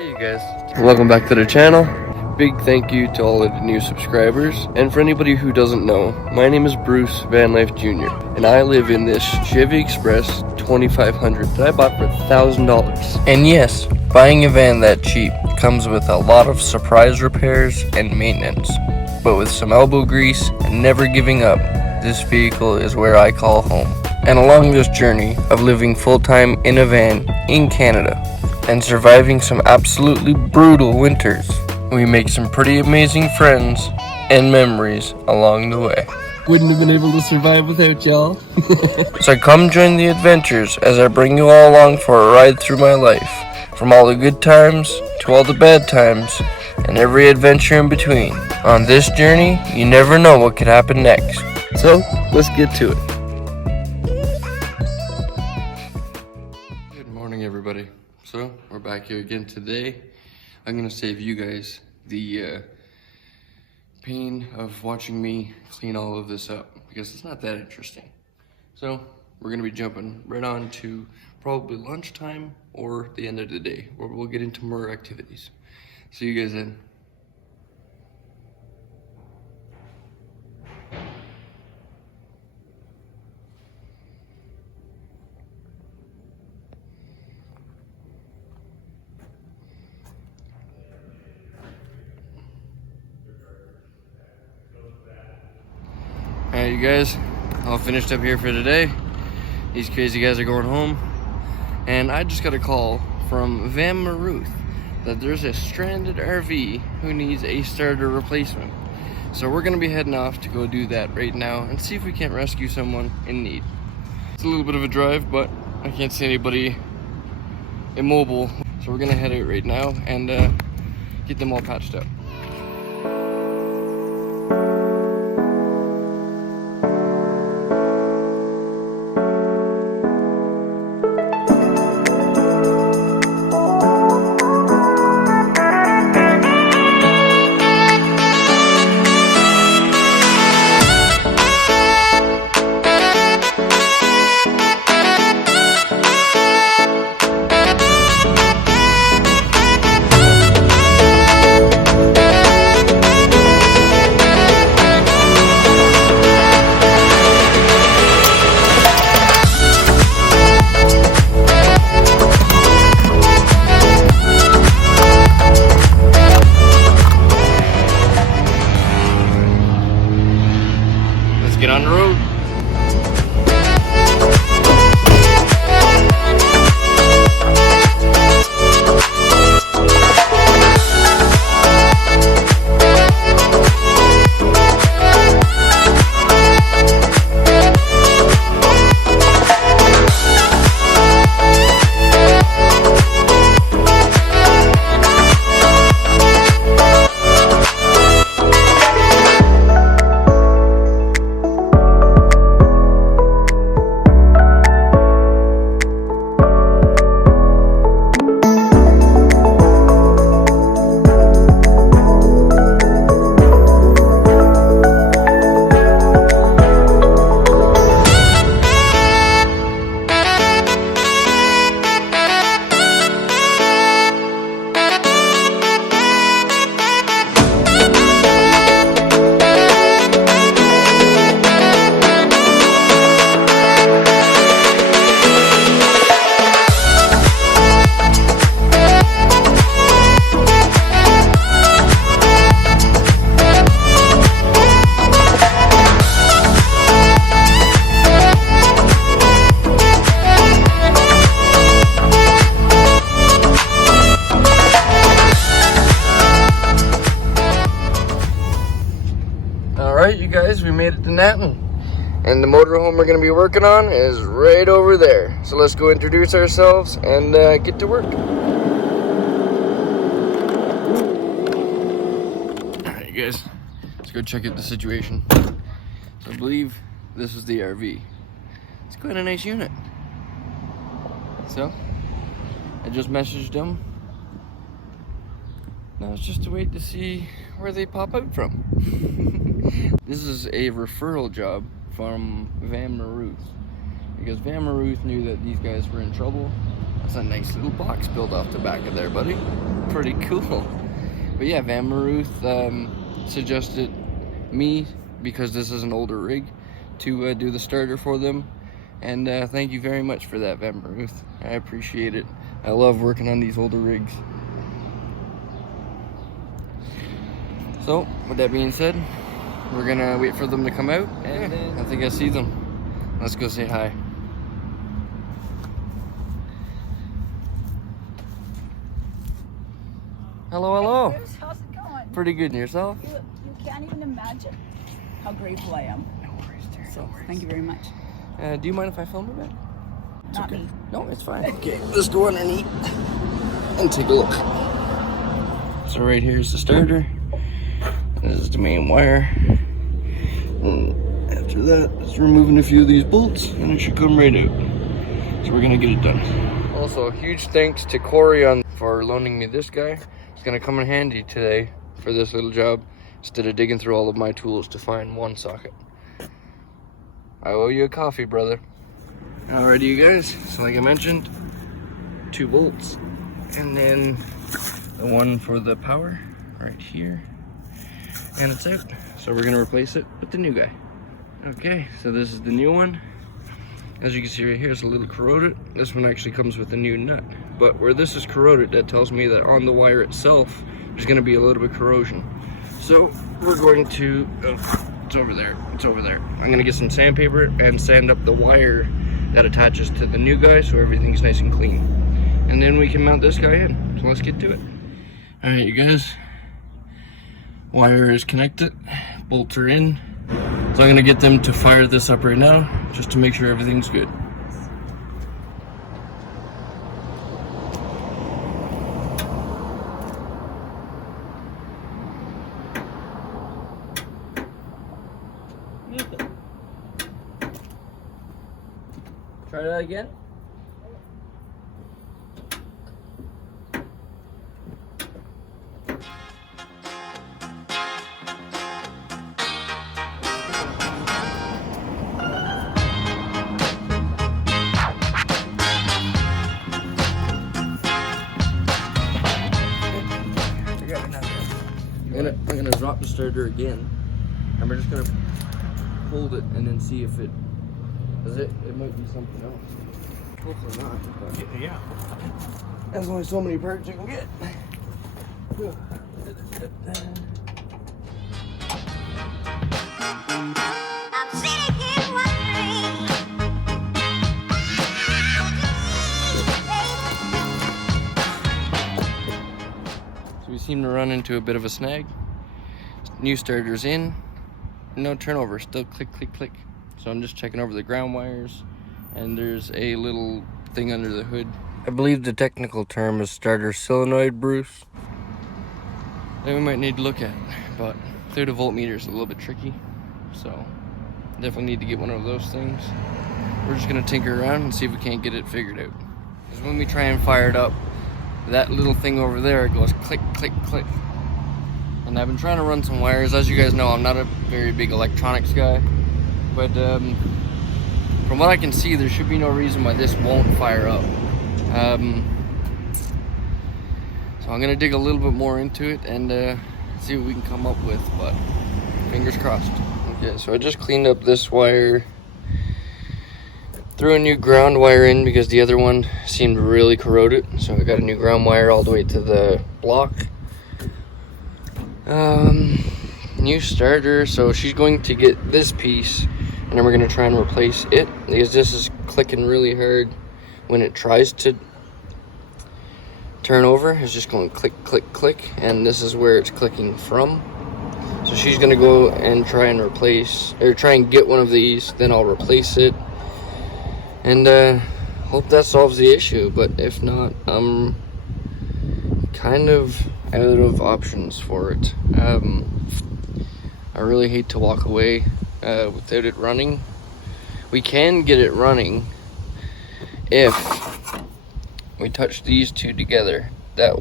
Hey you guys, welcome back to the channel. Big thank you to all of the new subscribers, and for anybody who doesn't know, my name is Bruce VanLife Jr. and I live in this Chevy Express 2500 that I bought for $1,000. And yes, buying a van that cheap comes with a lot of surprise repairs and maintenance, but with some elbow grease and never giving up, this vehicle is where I call home. And along this journey of living full-time in a van in Canada and surviving some absolutely brutal winters, we make some pretty amazing friends and memories along the way. Wouldn't have been able to survive without y'all. So come join the adventures as I bring you all along for a ride through my life, from all the good times to all the bad times and every adventure in between. On this journey, you never know what could happen next. So let's get to it. Good morning, everybody. So we're back here again today. I'm gonna save you guys the pain of watching me clean all of this up because it's not that interesting. So we're gonna be jumping right on to probably lunchtime or the end of the day where we'll get into more activities. See you guys then. Alright, you guys, all finished up here for today. These crazy guys are going home, and I just got a call from VanLife that there's a stranded RV who needs a starter replacement. So we're gonna be heading off to go do that right now and see if we can't rescue someone in need. It's a little bit of a drive, but I can't see anybody immobile, so we're gonna head out right now and get them all patched up. Get on the road. Alright, you guys, we made it to Natton, and the motorhome we're going to be working on is right over there. So let's go introduce ourselves and get to work. Alright, you guys, let's go check out the situation. So I believe this is the RV. It's quite a nice unit. So I just messaged them. Now it's just to wait to see where they pop out from. This is a referral job from VanLife because VanLife knew that these guys were in trouble That's a nice little box built off the back of there, buddy. Pretty cool. But yeah, Van Maruth suggested me, because this is an older rig, to do the starter for them. And thank you very much for that, Van Maruth. I appreciate it. I love working on these older rigs. So, with that being said, we're gonna wait for them to come out, and then I think I see them. Let's go say hi. Hello, hello. Hey, Bruce, how's it going? Pretty good, and yourself? You can't even imagine how grateful I am. No worries, dear. So, No worries. thank you very much. Do you mind if I film a bit? Not me. No, it's fine. Okay, let's go underneath and take a look. So right here is the starter. This is the main wire. And after that, it's removing a few of these bolts, and it should come right out. So we're gonna get it done. Also, a huge thanks to Corey for loaning me this guy. It's gonna come in handy today for this little job, instead of digging through all of my tools to find one socket. I owe you a coffee, brother. Alrighty, you guys, so like I mentioned, 2 bolts, and then the one for the power right here, and it's out. So we're gonna replace it with the new guy. Okay, so this is the new one. As you can see right here, it's a little corroded. This one actually comes with a new nut, but where this is corroded, that tells me that on the wire itself there's gonna be a little bit of corrosion. So we're going to, it's over there, it's over there. I'm gonna get some sandpaper and sand up the wire that attaches to the new guy so everything's nice and clean. And then we can mount this guy in. So let's get to it. All right, you guys. Wire is connected, bolts are in. So I'm gonna get them to fire this up right now, just to make sure everything's good. Try that again. I'm gonna drop the starter again, and we're just gonna hold it and then see if it does it. It might be something else. Hopefully not. But yeah. There's only so many parts you can get. So we seem to run into a bit of a snag. New starter's in, no turnover, still click, click, click. So I'm just checking over the ground wires, and there's a little thing under the hood. I believe the technical term is starter solenoid, Bruce. That we might need to look at, but 30 voltmeter is a little bit tricky, so definitely need to get one of those things. We're just gonna tinker around and see if we can't get it figured out. Because when we try and fire it up, that little thing over there goes click, click, click. And I've been trying to run some wires. As you guys know, I'm not a very big electronics guy, but from what I can see, there should be no reason why this won't fire up. So I'm gonna dig a little bit more into it and see what we can come up with, but fingers crossed. Okay, so I just cleaned up this wire, threw a new ground wire in because the other one seemed really corroded, so I got a new ground wire all the way to the block. New starter, so she's going to get this piece, and then we're going to try and replace it, because this is clicking really hard when it tries to turn over. It's just going click, click, click, and this is where it's clicking from. So she's going to go and try and replace, or try and get one of these, then I'll replace it, and hope that solves the issue. But if not, I'm kind of out of options for it. I really hate to walk away without it running. We can get it running if we touch these two together, that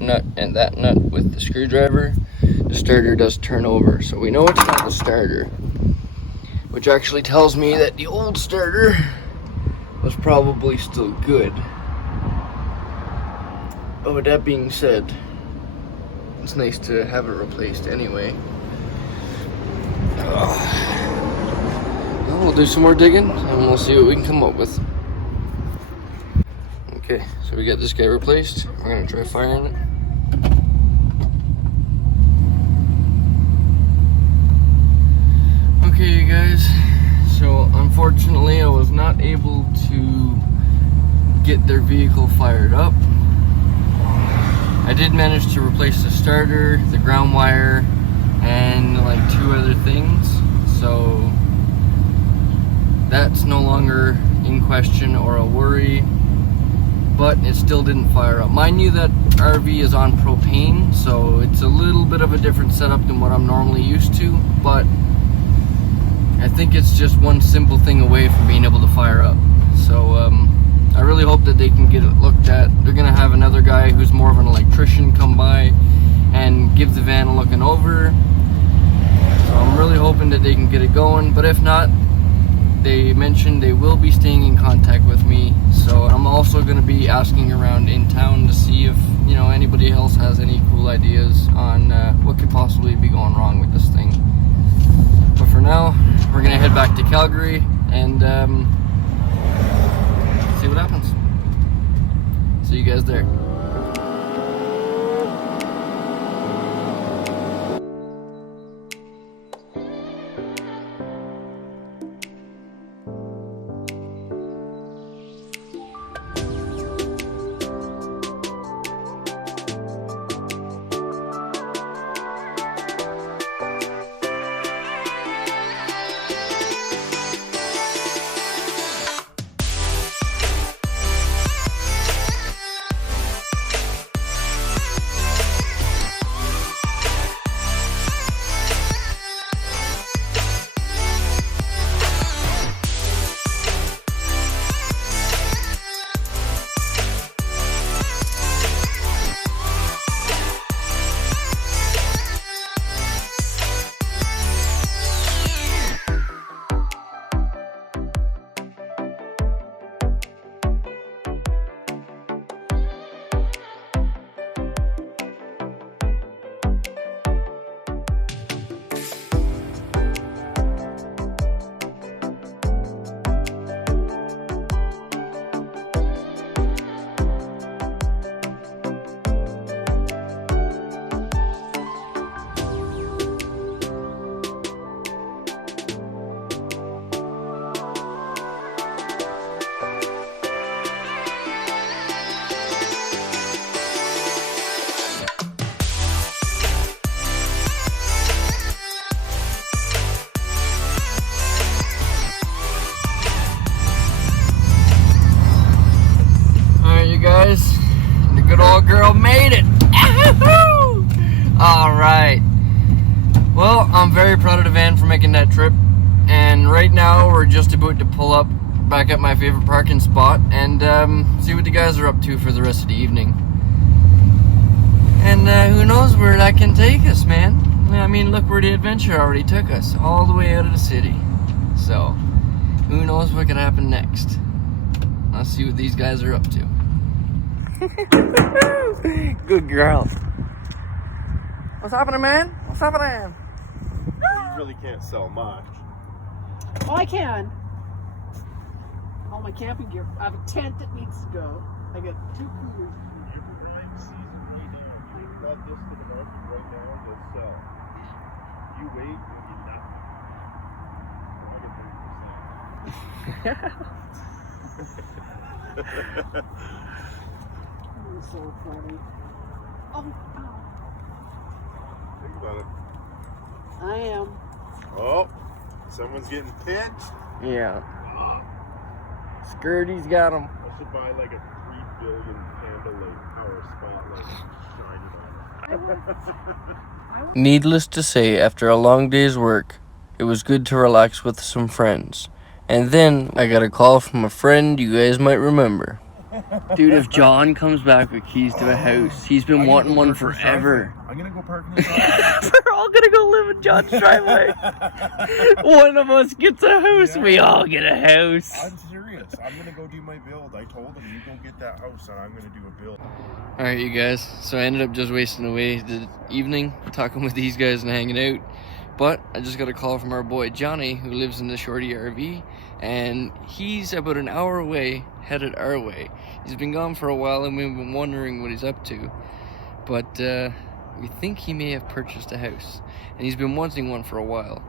nut and that nut with the screwdriver. The starter does turn over, so we know it's not the starter, which actually tells me that the old starter was probably still good. But with that being said, it's nice to have it replaced anyway. Well, we'll do some more digging and we'll see what we can come up with. Okay, so we got this guy replaced. We're gonna try firing it. Okay, you guys, so unfortunately I was not able to get their vehicle fired up. I did manage to replace the starter, the ground wire, and like 2 other things, so that's no longer in question or a worry, but it still didn't fire up. Mind you, that RV is on propane, so it's a little bit of a different setup than what I'm normally used to, but I think it's just one simple thing away from being able to fire up. So I really hope that they can get it looked at. They're gonna have another guy who's more of an electrician come by and give the van a looking over. So I'm really hoping that they can get it going, but if not, they mentioned they will be staying in contact with me. So I'm also gonna be asking around in town to see if, you know, anybody else has any cool ideas on what could possibly be going wrong with this thing. But for now, we're gonna head back to Calgary and see what happens. See you guys there. Guys, the good old girl made it. All right, well, I'm very proud of the van for making that trip, and right now we're just about to pull up back at my favorite parking spot and see what the guys are up to for the rest of the evening. And who knows where that can take us, man. I mean, look where the adventure already took us, all the way out of the city. So who knows what could happen next. Let's see what these guys are up to. Good girl. What's happening, man? What's happening? You really can't sell much. Oh, I can. All my camping gear. I have a tent that needs to go. I got 2 coolers. You can prime season right now. You let this to the market right now to sell. You wait, you get nothing. So funny. Oh, Think about it. I am. Oh, someone's getting pinched. Yeah. Skirty's got him. I should buy like a 3 billion candlelight power spotlight and shine it on. Needless to say, after a long day's work, it was good to relax with some friends. And then I got a call from a friend you guys might remember. Dude, if John comes back with keys to a house, he's been wanting one forever. I'm gonna go park in the driveway. We're all gonna go live in John's driveway. One of us gets a house, we all get a house. I'm serious. this. I'm gonna go do my build. I told him, you go get that house and I'm gonna do a build. Alright, you guys, so I ended up just wasting away the evening talking with these guys and hanging out. But I just got a call from our boy Johnny, who lives in the Shorty RV, and he's about an hour away, headed our way. He's been gone for a while and we've been wondering what he's up to. But we think he may have purchased a house, and he's been wanting one for a while.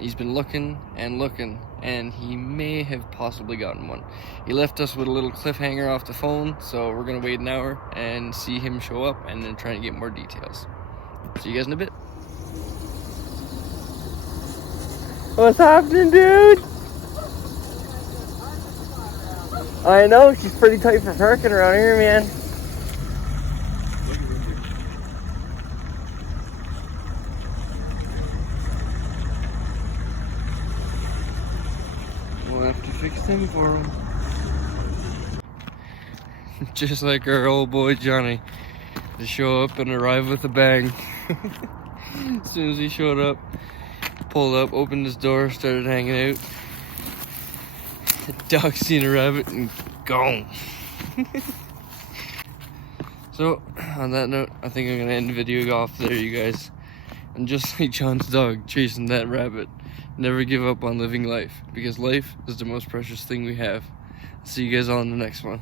He's been looking and looking, and he may have possibly gotten one. He left us with a little cliffhanger off the phone, so we're gonna wait an hour and see him show up and then try and get more details. See you guys in a bit. What's happening, dude? I know, she's pretty tight for parking around here, man. We'll have to fix them for him. Just like our old boy Johnny, to show up and arrive with a bang. As soon as he showed up, pulled up, opened his door, started hanging out. The dog seen a rabbit and gone. So, on that note, I think I'm gonna end the video off there, you guys. And just like John's dog chasing that rabbit, never give up on living life, because life is the most precious thing we have. See you guys all in the next one.